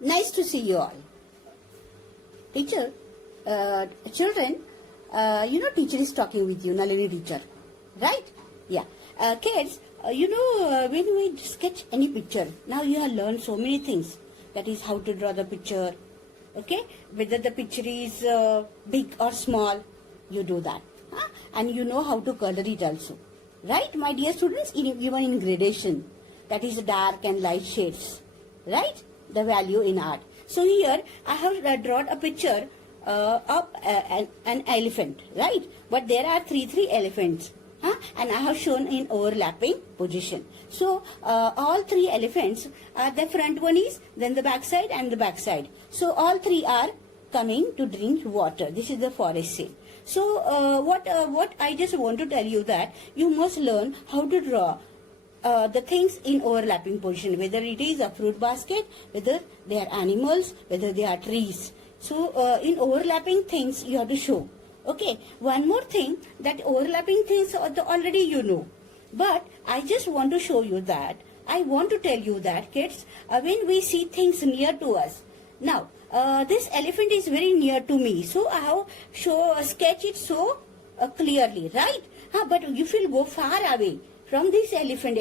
Nice to see you all. Teacher, children, teacher is talking with you, Nalini teacher, right? Yeah. Kids, when we sketch any picture, now you have learned so many things. That is how to draw the picture, okay? Whether the picture is big or small, you do that. Huh? And you know how to color it also. Right, my dear students, even in gradation, that is dark and light shades, right? The value in art. So here I have drawn a picture of an elephant, right? But there are three elephants, and I have shown in overlapping position. So all three elephants, the front one is, then the back side and the back side. So all three are coming to drink water. This is the forest scene. So what I just want to tell you that you must learn how to draw the things in overlapping position, whether it is a fruit basket, whether they are animals, whether they are trees. So in overlapping things you have to show. Okay, one more thing, that overlapping things already you know. But I just want to show you that, I want to tell you that kids, when we see things near to us. Now, this elephant is very near to me. So I have sketch it so clearly, right? But if you go far away from this elephant,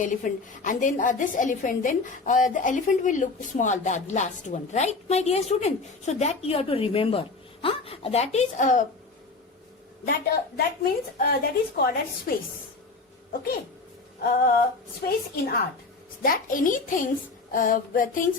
and then this elephant, then the elephant will look small, that last one, right, my dear student? So that you have to remember. That is that means that is called as space. Okay, space in art. That any things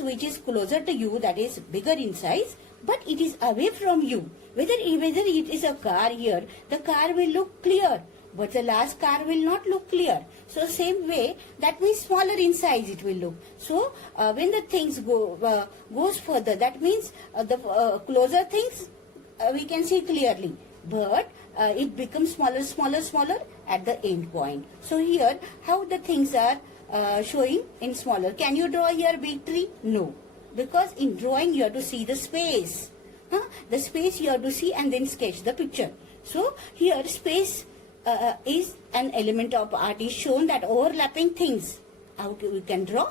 which is closer to you, that is bigger in size, but it is away from you. Whether it is a car here, the car will look clear, but the last car will not look clear. So same way, that means smaller in size it will look. So when the things goes further, that means the closer things we can see clearly, but it becomes smaller at the end point. So here how the things are showing in smaller. Can you draw here big tree? No, because in drawing you have to see the space. The space you have to see and then sketch the picture. So here space is an element of art, is shown, that overlapping things how we can draw.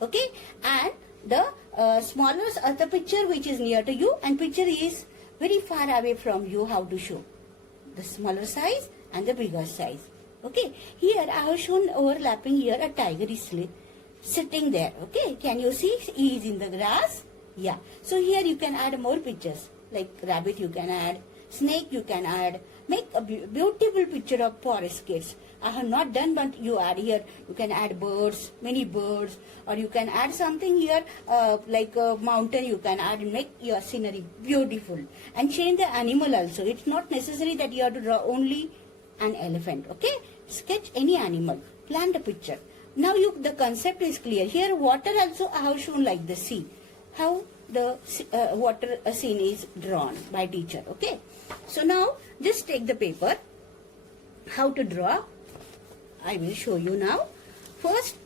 Okay, and the smaller the picture which is near to you, and picture is very far away from you, how to show the smaller size and the bigger size. Okay, here I have shown overlapping here, a tiger is sitting there. Okay, can you see he is in the grass? Yeah. So here you can add more pictures, like rabbit you can add, snake you can add, make a beautiful picture of forest kids. I have not done, but you add here, you can add birds, many birds, or you can add something here like a mountain you can add and make your scenery beautiful. And change the animal also. It's not necessary that you have to draw only an elephant. Okay, sketch any animal, plan the picture. Now the concept is clear. Here water also I have shown like the sea, how the water scene is drawn by teacher. Okay, so now just take the paper, how to draw I will show you now. First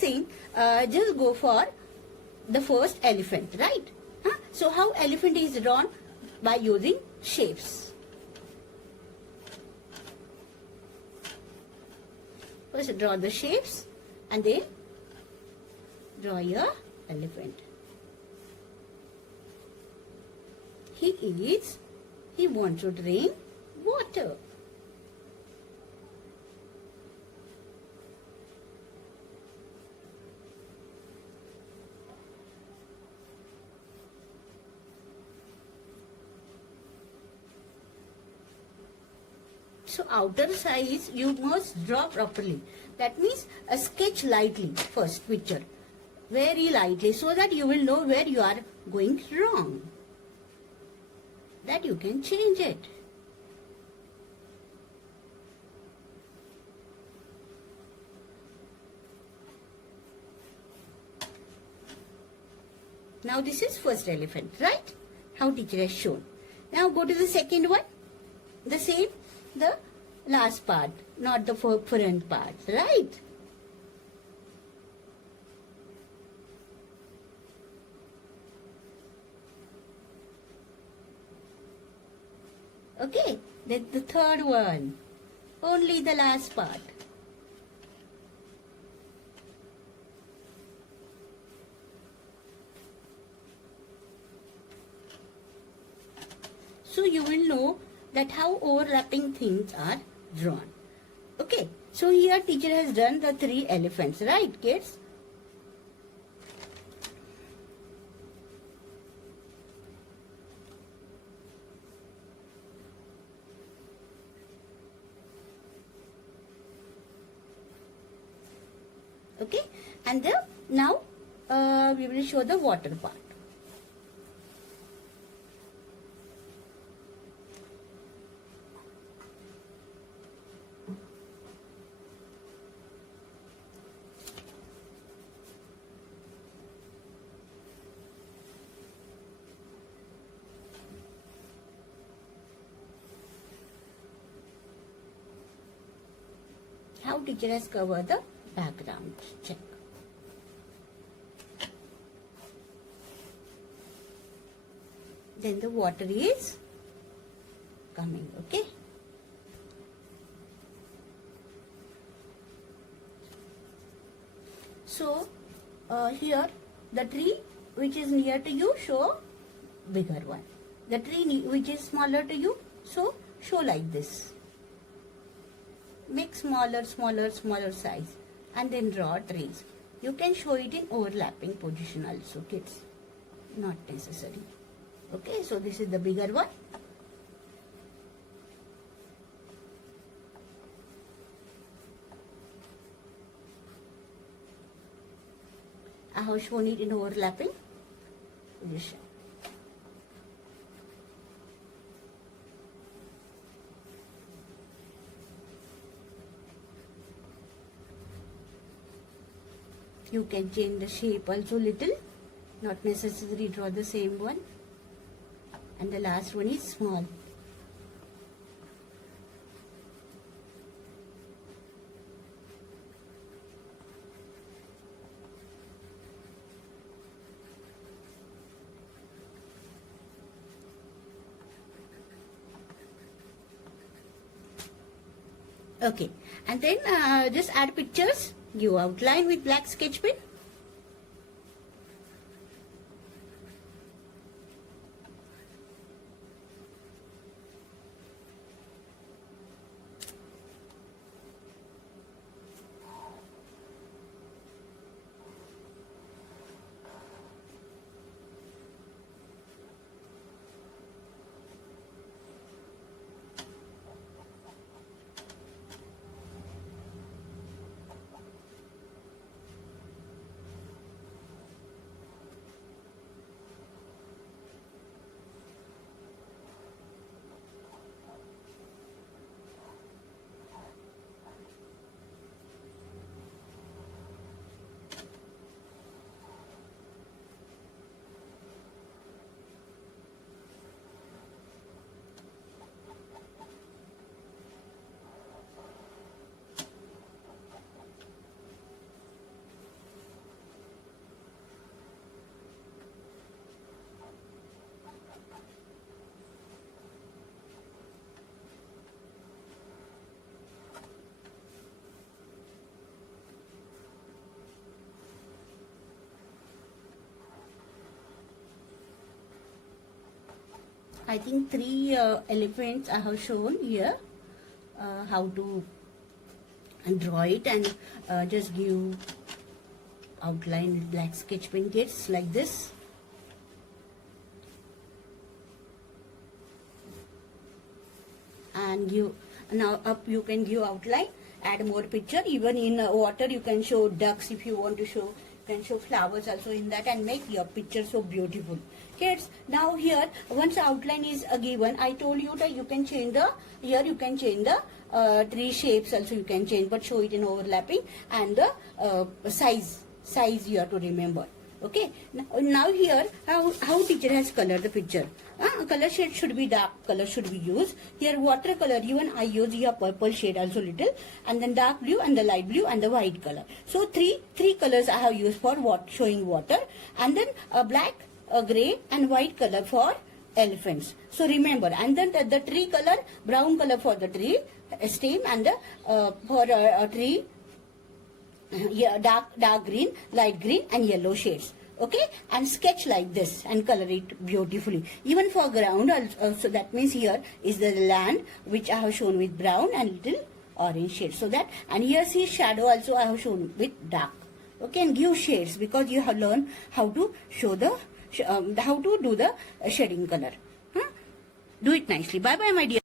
thing, just go for the first elephant, right? So how elephant is drawn? By using shapes. First draw the shapes and then draw your elephant. He wants to drink water. So outer size you must draw properly. That means sketch lightly first picture, very lightly, so that you will know where you are going wrong. That you can change it. Now this is first elephant, right? How teacher has shown. Now go to the second one. The same, the last part, not the front part, right? Okay, then the third one, only the last part. So you will know that how overlapping things are drawn. Okay, so here teacher has done the 3 elephants, right kids? Okay, and now we will show the water part. How teacher has covered the background. Check. Then the water is coming. Okay. So here the tree which is near to you, show bigger one. The tree which is smaller to you, so show like this. Make smaller size and then draw trees. You can show it in overlapping position also, kids. Not necessary. Okay, so this is the bigger one. I have shown it in overlapping position. You can change the shape also little, not necessarily draw the same one. And the last one is small. Okay, and then just add pictures, give outline with black sketch pen. I think 3 elephants I have shown here, how to draw it, and just give outline with black sketch pen, kids, like this. And you now up you can give outline, add more picture. Even in water you can show ducks if you want to show. You can show flowers also in that and make your picture so beautiful. Kids, now here once outline is given, I told you that you can change the, here you can change the tree shapes also you can change, but show it in overlapping, and the size you have to remember. Okay, now here how teacher has colored the picture. Color shade should be dark color should be used. Here watercolor, even I use here purple shade also little, and then dark blue and the light blue and the white color. So three colors I have used for showing water, and then black, grey and white color for elephants. So remember, and then the tree color, brown color for the tree stem, and the for a tree, yeah, dark green, light green and yellow shades. Okay, and sketch like this and color it beautifully. Even for ground also, that means here is the land which I have shown with brown and little orange shade. So that, and here see shadow also I have shown with dark. Okay, and give shades because you have learned how to show the how to do the shading color. Do it nicely. Bye bye, my dear.